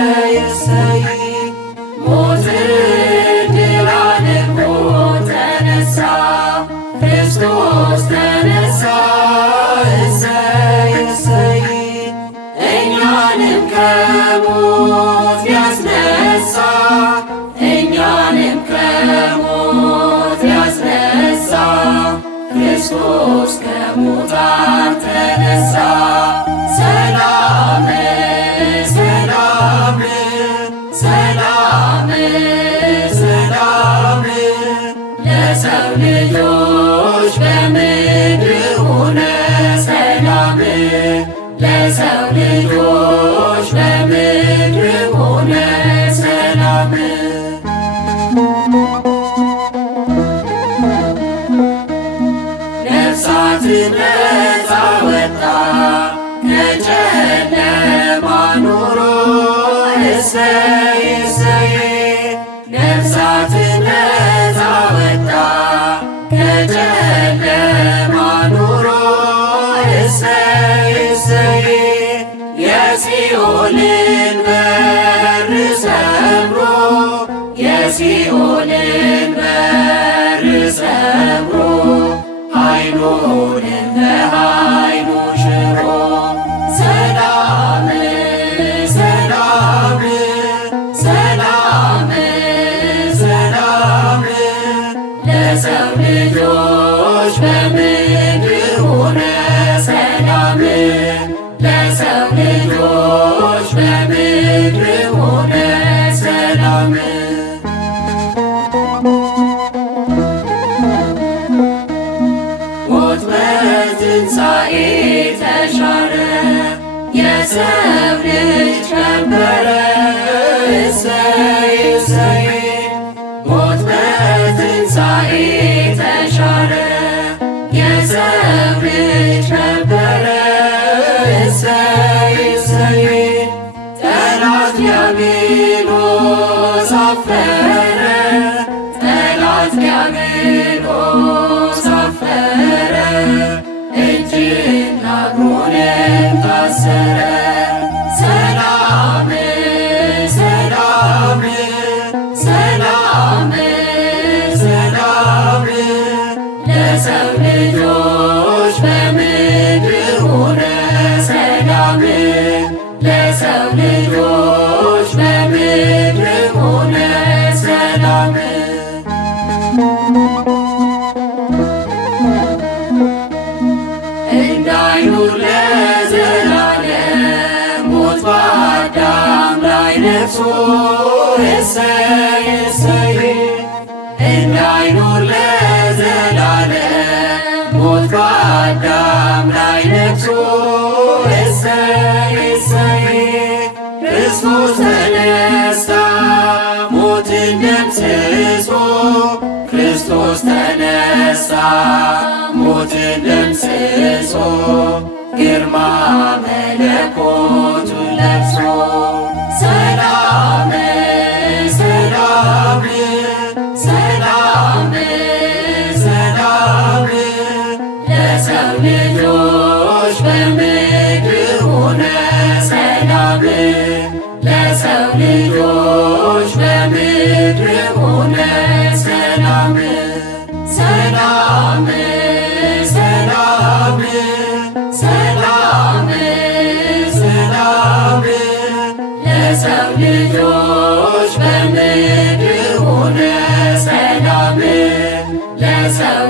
እሰይ እሰይ ሞትን ድል አድርጎ ተነሳ ክርስቶስ ተነሳ እሰይ እሰይ እኛንም ከሞት ያስነሳ እኛንም ከሞት ያስነሳ ክርስቶስ ከሙታን ተነሳ ሰላም ሰላም ሰላም ሰላም ለሰው ልጆች በምድር ሆነ ሰላም ለሰው ልጆች በምድር ሆነ ሰላም ነፍሳትን ነፃ ወጣ ከጨለማ ኑሮ እሰይ እሰይ ነፍሳትን ነፃ ወጣ ከጨለማ ኑሮ እሰይ እሰይ የሲኦልን በር ሰብሮ የሲኦልን በር ሰብሮ ኃይሉን እንደ ኃይሉ ሽሮ ሰላም ሰላም ሰላም ሰላም ለሰው ልጆች በምድር ሆነ ሰላም ለሰው ልጆች በምድር ሆነ ሰላም ሞት በትንሣኤ ተሻረ የሰው ልጅ ከበረ እሰይ እሰይ ሞት በትንሣኤ ተሻረ የሰው ልጅ ከበረ እሰይ እሰይ ጠላት ዲያብሎስ አፈረ ጠላት ዲያብሎስ አፈረ እጅና እግሩንም ታሰረ ሰላም ሰላም ሰላም ሰላም ለሰው ልጆች በምድር ሆነ ሰላም ለሰው ልጆች በምድር ሆነ ሰላም እንዳይኖር ለዘላለም ሞት በአዳም ላይ ነግሶ እሰይ እሰይ እንዳይኖር ለዘላለም ሞት በአዳም ላይ ነግሶ እሰይ እሰይ ክርስቶስ ተነሳ ሞትን ደምስሶ ክርስቶስ ተነሳ ሞትን ደምስሶ ግርማ መለኮቱን ለብሶ ሰላም ሰላም ሰላም ሰላም ለሰው ልጆች በምድር ሆነ ሰላም ለሰው ልጆች በምድር ሆነ ሰላም ሰላም ሰላም ሰላም ሰላም ለሰው ልጆች በምድር ሆነ ሰላም ለሰው